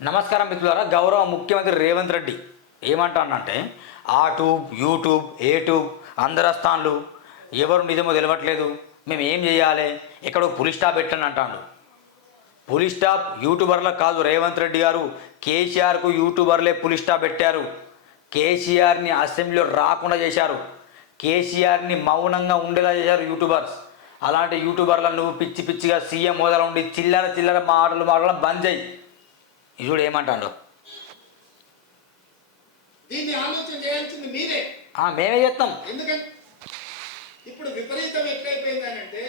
నమస్కారం మిత్రులారా. గౌరవ ముఖ్యమంత్రి రేవంత్ రెడ్డి ఏమంటానంటే ఆటూబ్ యూట్యూబ్ ఏట్యూబ్ అందరస్థాన్లు ఎవరు నిజమో తెలియట్లేదు, మేము ఏం చేయాలి, ఎక్కడో పులి స్టాప్ పెట్టండి అంటాడు. పులి స్టాప్ యూట్యూబర్లకు కాదు, రేవంత్ రెడ్డి గారు కేసీఆర్కు యూట్యూబర్లే పులి స్టాప్ పెట్టారు. కేసీఆర్ని అసెంబ్లీలో రాకుండా చేశారు, కేసీఆర్ని మౌనంగా ఉండేలా చేశారు యూట్యూబర్స్. అలాంటి యూట్యూబర్లను నువ్వు పిచ్చి పిచ్చిగా సీఎం హోదాలో ఉండి చిల్లర చిల్లర మాటలు బంద్ చేయి. ఇజుడు ఏమంటాడు, దీన్ని ఆలోచన చేయాల్సింది మీరే. మేమే చేస్తాం. ఎందుకంటే ఇప్పుడు విపరీతం ఎట్లయిపోయిందనంటే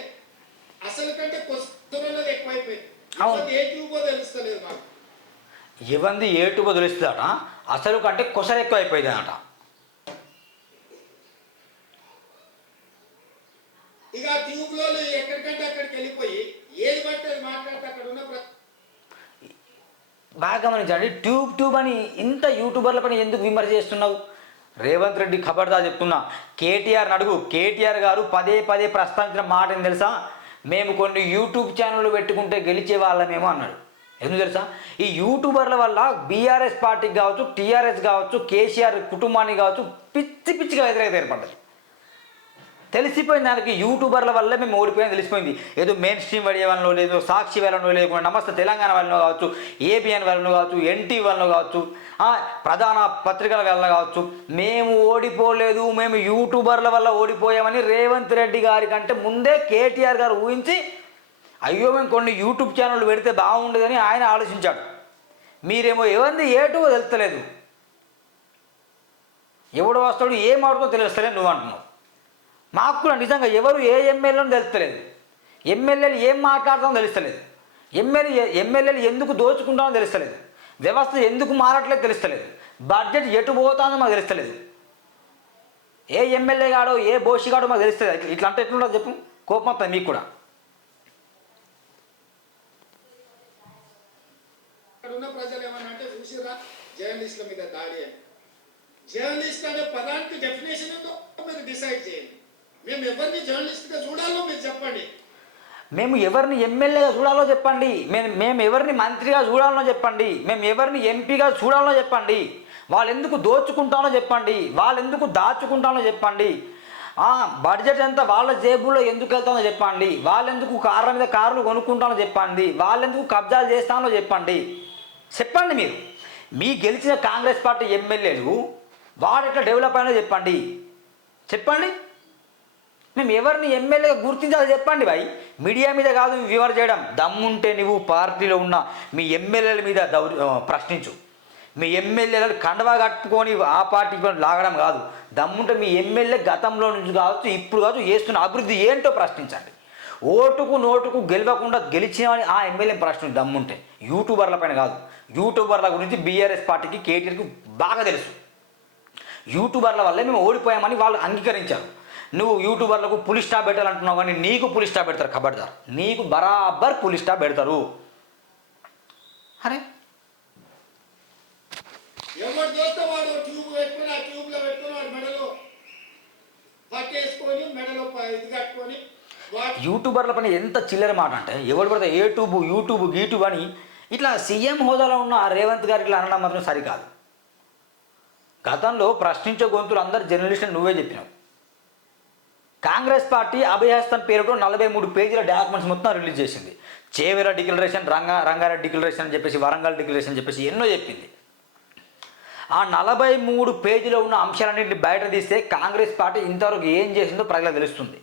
అసలు కంటే కొస్తున్నది ఎక్కువైపోయింది. ఏ ట్యూబో తెలుస్తలేదు మాకు, ఇవంది ఏ ట్యూబో తెలుస్తుందట, అసలు కంటే కొసలు ఎక్కువ అయిపోయింది అట. ఇక ట్యూబ్ లో ఎక్కడికంటే అక్కడికి వెళ్ళిపోయి ఏది బట్టి అది మాట్లాడితే అక్కడ ఉన్న బాగా గమనించండి. ట్యూబ్ అని ఇంత యూట్యూబర్ల పని ఎందుకు విమర్శ చేస్తున్నావు? రేవంత్ రెడ్డి ఖబర్దార్ చెప్తున్నా, కేటీఆర్ని అడుగు. కేటీఆర్ గారు పదే పదే ప్రస్తావించిన మాట ఏం తెలుసా, మేము కొన్ని యూట్యూబ్ ఛానళ్ళు పెట్టుకుంటే గెలిచే వాళ్ళమేమో అన్నాడు. ఎందుకు తెలుసా, ఈ యూట్యూబర్ల వల్ల బీఆర్ఎస్ పార్టీకి కావచ్చు, టీఆర్ఎస్ కావచ్చు, కేసీఆర్ కుటుంబానికి కావచ్చు పిచ్చి పిచ్చిగా వ్యతిరేకత ఏర్పడ్డది. తెలిసిపోయింది దానికి, యూట్యూబర్ల వల్లే మేము ఓడిపోయామని తెలిసిపోయింది. ఏదో మెయిన్ స్ట్రీమ్ పడే వాళ్ళనో, లేదో సాక్షి వాళ్ళనో, లేకుండా నమస్తే తెలంగాణ వాళ్ళనో కావచ్చు, ఏబిఎన్ వాళ్ళనో కావచ్చు, ఎన్టీవీ వాళ్ళనో కావచ్చు, ప్రధాన పత్రికల వల్ల కావచ్చు, మేము ఓడిపోలేదు, మేము యూట్యూబర్ల వల్ల ఓడిపోయామని రేవంత్ రెడ్డి గారి కంటే ముందే కేటీఆర్ గారు ఊహించి అయ్యో మేము కొన్ని యూట్యూబ్ ఛానళ్ళు పెడితే బాగుండదని ఆయన ఆలోచించాడు. మీరేమో ఎవరిది ఏటో తెలుస్తలేదు, ఎవడు వస్తాడు ఏం ఆడుతో తెలుస్తలేదు నువ్వు అంటున్నావు. మాకు కూడా నిజంగా ఎవరు ఏ ఎమ్మెల్యేలను తెలుస్తలేదు, ఎమ్మెల్యేలు ఏం మాట్లాడతామో తెలుస్తలేదు, ఎమ్మెల్యేలు ఎందుకు దోచుకుంటామో తెలుస్తలేదు, వ్యవస్థ ఎందుకు మారట్లేదు తెలుస్తలేదు, బడ్జెట్ ఎటు పోతుందో మాకు తెలుస్తలేదు, ఏ ఎమ్మెల్యే గాడో ఏ బోషిగాడో మాకు తెలుస్తలేదు. ఇట్లా అంటే ఎట్లుంటుందో చెప్పు, కోపం వస్తుంది మీకు కూడా. ఉన్న ప్రజలు ఏమన్నా అంటే చూసిరా జర్నలిస్టుల మీద దాడి అని. జర్నలిస్ట్ అనే పదానికి డెఫినేషన్ ఏందో మీరు డిసైడ్ చేయండి. మేము ఎవరిని జర్నలిస్ట్గా చూడాలో మీరు చెప్పండి, మేము ఎవరిని ఎమ్మెల్యేగా చూడాలో చెప్పండి, మేము ఎవరిని మంత్రిగా చూడాలో చెప్పండి, మేము ఎవరిని ఎంపీగా చూడాలో చెప్పండి, వాళ్ళు ఎందుకు దోచుకుంటానో చెప్పండి, వాళ్ళు ఎందుకు దాచుకుంటానో చెప్పండి, బడ్జెట్ ఎంత వాళ్ళ జేబులో ఎందుకు వెళ్తానో చెప్పండి, వాళ్ళెందుకు కార్ల మీద కార్లు కొనుక్కుంటానో చెప్పండి, వాళ్ళెందుకు కబ్జాలు చేస్తానో చెప్పండి. చెప్పండి మీరు, మీ గెలిచిన కాంగ్రెస్ పార్టీ ఎమ్మెల్యేలు వాడు ఎట్లా డెవలప్ అయినా చెప్పండి. చెప్పండి, మేము ఎవరిని ఎమ్మెల్యేగా గుర్తించాలో చెప్పండి భాయ్. మీడియా మీద కాదు వివర్ చేయడం. దమ్ముంటే నువ్వు పార్టీలో ఉన్న మీ ఎమ్మెల్యేల మీద ప్రశ్నించు. మీ ఎమ్మెల్యేలను కండవా కట్టుకొని ఆ పార్టీకి లాగడం కాదు. దమ్ముంటే మీ ఎమ్మెల్యే గతంలో నుంచి కావచ్చు, ఇప్పుడు కావచ్చు, చేస్తున్న అభివృద్ధి ఏంటో ప్రశ్నించండి. ఓటుకు నోటుకు గెలవకుండా గెలిచిన ఆ ఎమ్మెల్యేని ప్రశ్నించు దమ్ముంటే. యూట్యూబర్ల పైన కాదు. యూట్యూబర్ల గురించి బీఆర్ఎస్ పార్టీకి కేటీఆర్కి బాగా తెలుసు. యూట్యూబర్ల వల్లే మేము ఓడిపోయామని వాళ్ళు అంగీకరించారు. నువ్వు యూట్యూబర్లకు పులి స్టాప్ పెట్టాలంటున్నావు, కానీ నీకు పులి స్టాప్ పెడతారు. ఖబర్దార్, నీకు బరాబర్ పులి స్టాప్ పెడతారు. అరే ఎవరు చూస్తే వాడు ట్యూబ్ పెట్టుకొని ఆ ట్యూబ్లో పెట్టుకొని వాడు మెడలో పట్టేసుకొని మెడలో ఇది కట్టుకొని. యూట్యూబర్ల పని ఎంత చిల్లర మాట అంటే, ఎవరు పడితే యూట్యూబ్ గీట్యూబ్ అని ఇట్లా సీఎం హోదాలో ఉన్న రేవంత్ గారు ఇట్లా అనడం మాత్రం సరికాదు. గతంలో ప్రశ్నించే గొంతులు అందరు జర్నలిస్టులు నువ్వే చెప్పినావు. కాంగ్రెస్ పార్టీ అభయహస్తం పేరుతో 43 పేజీల డాక్యుమెంట్స్ మొత్తం రిలీజ్ చేసింది. చేవెల డిక్లరేషన్, రంగారెడ్డి డిక్లరేషన్ అని చెప్పేసి, వరంగల్ డిక్లరేషన్ అని చెప్పేసి ఎన్నో చెప్పింది. ఆ 43 పేజీలో ఉన్న అంశాలన్నింటినీ బయట తీస్తే కాంగ్రెస్ పార్టీ ఇంతవరకు ఏం చేసిందో ప్రజలకు తెలుస్తుంది.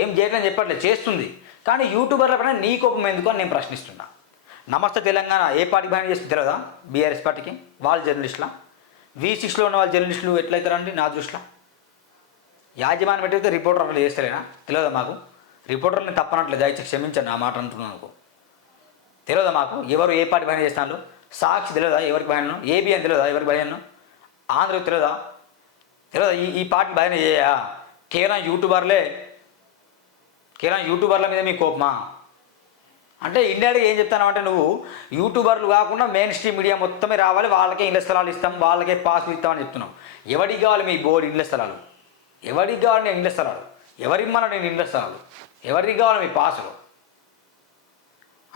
ఏం చేయట్లని చెప్పట్లేదు, చేస్తుంది. కానీ యూట్యూబర్ల పైన నీ కోపం ఎందుకు అని నేను ప్రశ్నిస్తున్నా. నమస్తే తెలంగాణ ఏ పార్టీ బ్యాన్ చేస్తుంది తెలియదా? బీఆర్ఎస్ పార్టీకి. వాళ్ళు జర్నలిస్టులా? V6లో ఉన్న వాళ్ళు జర్నలిస్టులు ఎట్లయితారండి నా దృష్టిలో? యాజమాన్యం పెట్టితే రిపోర్టర్ అట్లా చేస్తలేనా? తెలియదా మాకు? రిపోర్టర్ని తప్పనట్లేదు, దయచేసి క్షమించండి ఆ మాట అంటున్నాను. తెలియదా మాకు ఎవరు ఏ పార్టీ బ్యాన్ చేస్తాను? సాక్షి తెలియదా ఎవరికి భయాను? ఏబిఎన్ తెలియదా ఎవరికి భయాను? ఆంధ్ర తెలియదా? ఈ పార్టీ భయాన్ని చేయా? కేవలం యూట్యూబర్ల మీద మీ కోపమా? అంటే ఇండియాలో ఏం చెప్తానంటే, నువ్వు యూట్యూబర్లు కాకుండా మెయిన్ స్ట్రీమ్ మీడియా మొత్తమే రావాలి, వాళ్ళకే ఇళ్ల స్థలాలు ఇస్తాం, వాళ్ళకే పాసులు ఇస్తామని చెప్తున్నావు. ఎవరికి కావాలి మీ బోర్డు ఇళ్ల స్థలాలు? ఎవరికి కావాలి నేను ఇళ్ల స్థలాలు? ఎవరిమ్మన్నా నేను ఇళ్ల స్థలాలు? ఎవరికి కావాలి మీ పాసులు?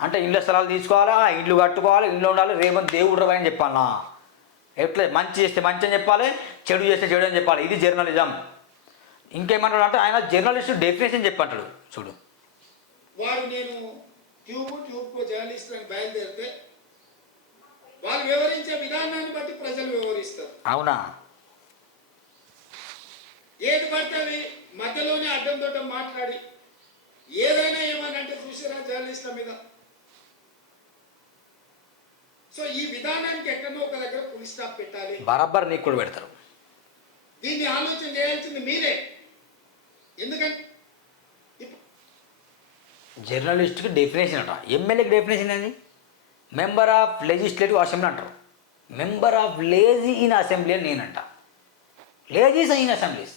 అంటే ఇండ్ల స్థలాలు తీసుకోవాలా, ఇండ్లు కట్టుకోవాలి, ఇంట్లో ఉండాలి, రేవంత్ దేవుడు అని చెప్పాలా? ఎట్లా మంచి చేస్తే మంచి అని చెప్పాలి, చెడు చేస్తే చెడు అని చెప్పాలి. ఇది జర్నలిజం. ఇంకేమంటాడు అంటే ఆయన జర్నలిస్ట్ డెఫినేషన్ చెప్పంటాడు చూడు. వారు నేను ట్యూబ్కు జర్నలిస్ట్ అని బయలుదేరితే వాళ్ళు వివరించే విధానాన్ని బట్టి ప్రజలు వివరిస్తారు. అవునా? ఏది పడితే అది మధ్యలోనే అడ్డం దొడ్డం మాట్లాడి ఏదైనా ఏమనంటే చూసారా జర్నలిస్టుల మీద. సో ఈ విధానానికి ఎక్కడో ఒక దగ్గర పులి స్టాప్ పెట్టాలి. బరాబర్ నీకు కూడా పెడతారు. దీన్ని ఆలోచన చేయాల్సింది మీరే. ఎందుకంటే జర్నలిస్ట్కి డెఫినేషన్ అంట. ఎమ్మెల్యేకి డెఫినేషన్ ఏంది? మెంబర్ ఆఫ్ లెజిస్లేటివ్ అసెంబ్లీ అంటారు. Member of lazy in assembly అని నేనంట. లేజీస్ ఇన్ అసెంబ్లీస్.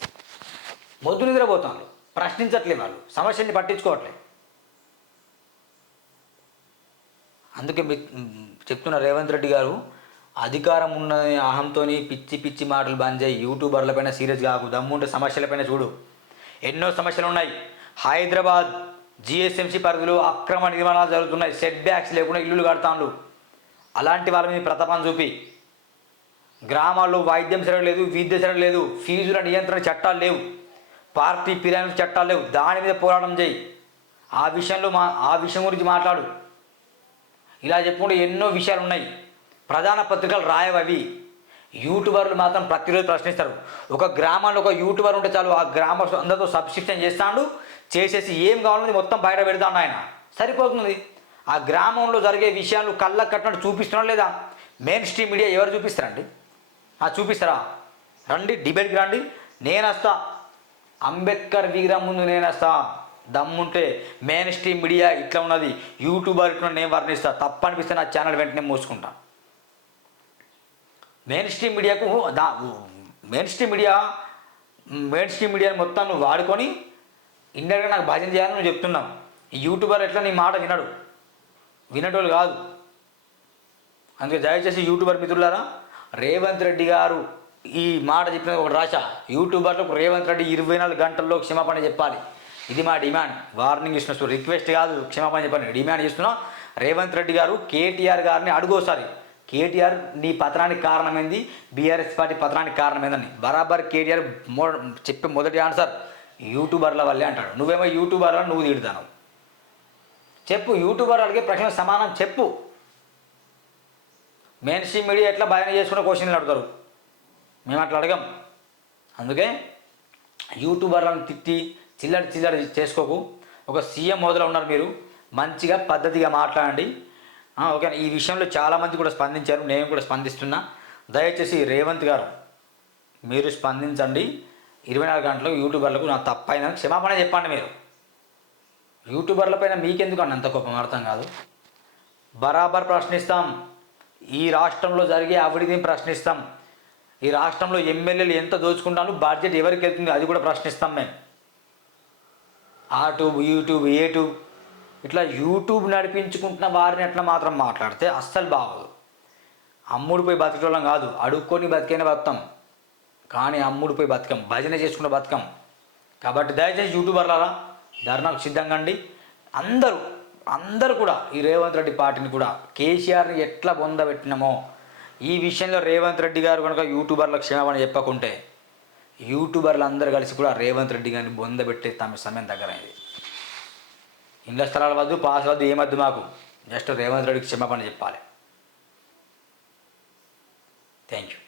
మొద్దు నిద్రపోతాను, ప్రశ్నించట్లేదు, వాళ్ళు సమస్యని పట్టించుకోవట్లేదు. అందుకే చెప్తున్న రేవంత్ రెడ్డి గారు అధికారం ఉన్న అహంతో పిచ్చి పిచ్చి మాటలు బంద్ చేయి. యూట్యూబర్లపైన సీరియస్ కాకు. దమ్ముంటే సమస్యలపైన చూడు. ఎన్నో సమస్యలు ఉన్నాయి. హైదరాబాద్ జిఎస్ఎంసీ పరిధిలో అక్రమ నిర్మాణాలు జరుగుతున్నాయి. సెట్ బ్యాక్స్ లేకుండా ఇల్లులు కడతాను. అలాంటి వాళ్ళ మీద ప్రతాపం చూపి, గ్రామాల్లో వైద్యం సరగలేదు, విద్య సరగలేదు, ఫీజుల నియంత్రణ చట్టాలు లేవు, పార్టీ ఫిరాయింపు చట్టాలు లేవు, దాని మీద పోరాటం చేయి. ఆ విషయం గురించి మాట్లాడు. ఇలా చెప్పుకుంటే ఎన్నో విషయాలు ఉన్నాయి. ప్రధాన పత్రికలు రాయవవి. యూట్యూబర్లు మాత్రం ప్రతిరోజు ప్రశ్నిస్తారు. ఒక గ్రామంలో ఒక యూట్యూబర్ ఉంటే చాలు, ఆ గ్రామ అందరితో సబ్స్క్రిప్షన్ చేస్తాడు, చేసేసి ఏం కావాలన్నది మొత్తం బయట పెడతాడు ఆయన. సరిపోతుంది. ఆ గ్రామంలో జరిగే విషయాలు కళ్ళకు కట్టినట్టు చూపిస్తున్నాడు లేదా? మెయిన్ స్ట్రీమ్ మీడియా ఎవరు చూపిస్తారండి? చూపిస్తారా? రండి, డిబేట్కి రండి, నేను వస్తా. అంబేద్కర్ విగ్రహం ముందు నేను వస్తా. దమ్ముంటే మెయిన్ స్ట్రీమ్ మీడియా ఇట్లా ఉన్నది, యూట్యూబర్ ఇట్లా నేను వర్ణిస్తా. తప్పనిపిస్తే నా ఛానల్ వెంటనే మూసుకుంటా. మెయిన్ స్ట్రీమ్ మీడియాని మొత్తం నువ్వు వాడుకొని ఇండైరెక్ట్గా నాకు భజన చేయాలని నువ్వు చెప్తున్నావు. ఈ యూట్యూబర్ ఎట్లా నీ మాట వినటోళ్ళు కాదు. అందుకే దయచేసి యూట్యూబర్ మిత్రులారా, రేవంత్ రెడ్డి గారు ఈ మాట చెప్పిన ఒక రాశా, యూట్యూబర్లకు రేవంత్ రెడ్డి 24 గంటల్లో క్షమాపణ చెప్పాలి. ఇది మా డిమాండ్. వార్నింగ్ ఇస్తున్నా, రిక్వెస్ట్ కాదు, క్షమాపణ చెప్పండి. డిమాండ్ చేస్తున్నా. రేవంత్ రెడ్డి గారు కేటీఆర్ గారిని అడుగోసారి, కేటీఆర్ నీ పతనానికి కారణమైంది, బీఆర్ఎస్ పార్టీ పతనానికి కారణమైందని. బరాబర్ కేటీఆర్ చెప్పే మొదటి ఆన్సర్ యూట్యూబర్ల వల్లే అంటాడు. నువ్వేమో యూట్యూబర్ల నువ్వు తిడతాను. చెప్పు, యూట్యూబర్ అడిగే ప్రశ్న సమానం చెప్పు. మెయిన్ స్ట్రీమ్ మీడియా ఎట్లా భయం చేసుకున్న క్వశ్చన్లు అడుగుతారు, మేము అట్లా అడగం. అందుకే యూట్యూబర్లను తిట్టి చిల్లడి చేసుకోకు. ఒక సీఎం మొదలు ఉన్నారు మీరు, మంచిగా పద్ధతిగా మాట్లాడండి. ఓకే. ఈ విషయంలో చాలామంది కూడా స్పందించారు, నేను కూడా స్పందిస్తున్నా. దయచేసి రేవంత్ గారు మీరు స్పందించండి. 24 గంటలకు యూట్యూబర్లకు నా తప్పైన క్షమాపణ చెప్పండి. మీరు యూట్యూబర్లపైన మీకెందుకు అంత కోపం అర్థం కాదు. బరాబర్ ప్రశ్నిస్తాం. ఈ రాష్ట్రంలో జరిగే అవినీతిని ప్రశ్నిస్తాం. ఈ రాష్ట్రంలో ఎమ్మెల్యేలు ఎంత దోచుకుంటాను, బడ్జెట్ ఎవరికి వెళ్తుంది అది కూడా ప్రశ్నిస్తాం మేము. యూట్యూబ్ ఏట్యూబ్ ఇట్లా యూట్యూబ్ నడిపించుకుంటున్న వారిని అట్లా మాత్రం మాట్లాడితే అస్సలు బాగోదు. అమ్ముడిపోయి బతికేవాళ్ళం కాదు, అడుక్కొని బతికైనా బతుకుతాం, కానీ అమ్ముడిపోయి బతకం, భజన చేసుకున్న బతకం. కాబట్టి దయచేసి యూట్యూబర్లారా ధర్నాకు సిద్ధంగా అండి. అందరూ కూడా ఈ రేవంత్ రెడ్డి పార్టీని కూడా కేసీఆర్ని ఎట్లా బొందబెట్టినామో ఈ విషయంలో రేవంత్ రెడ్డి గారు కనుక యూట్యూబర్లకు క్షమాపణ చెప్పకుంటే యూట్యూబర్లు అందరూ కలిసి కూడా రేవంత్ రెడ్డి గారిని బొందబెట్టే తమ సమయం దగ్గర అయింది. ఇండ్ల స్థలాల వద్దు, పాస్ వద్దు, ఏమద్దు మాకు. జస్ట్ రేవంత్ రెడ్డికి క్షమాపణ చెప్పాలి. Thank you.